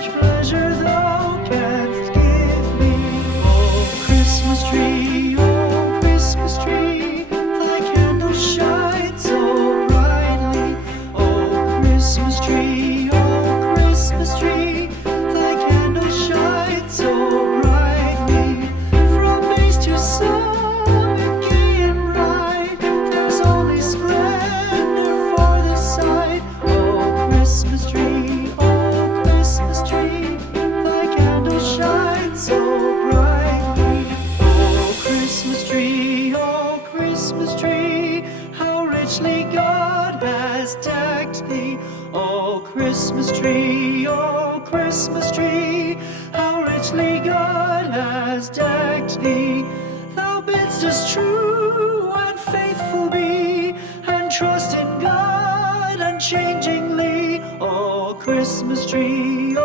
much pleasure thou canst give me. Oh Christmas tree, thy candle shines so brightly. Oh Christmas tree, thy candle shines so brightly. From base to summit, gay and bright, there's only splendor for the sight. Oh Christmas tree, thy candle shines so brightly. Oh Christmas tree, how richly God has decked thee. Oh Christmas tree, how richly God has decked thee. Thou bidst us true and faithful be, and trust in God unchangingly. Oh Christmas tree,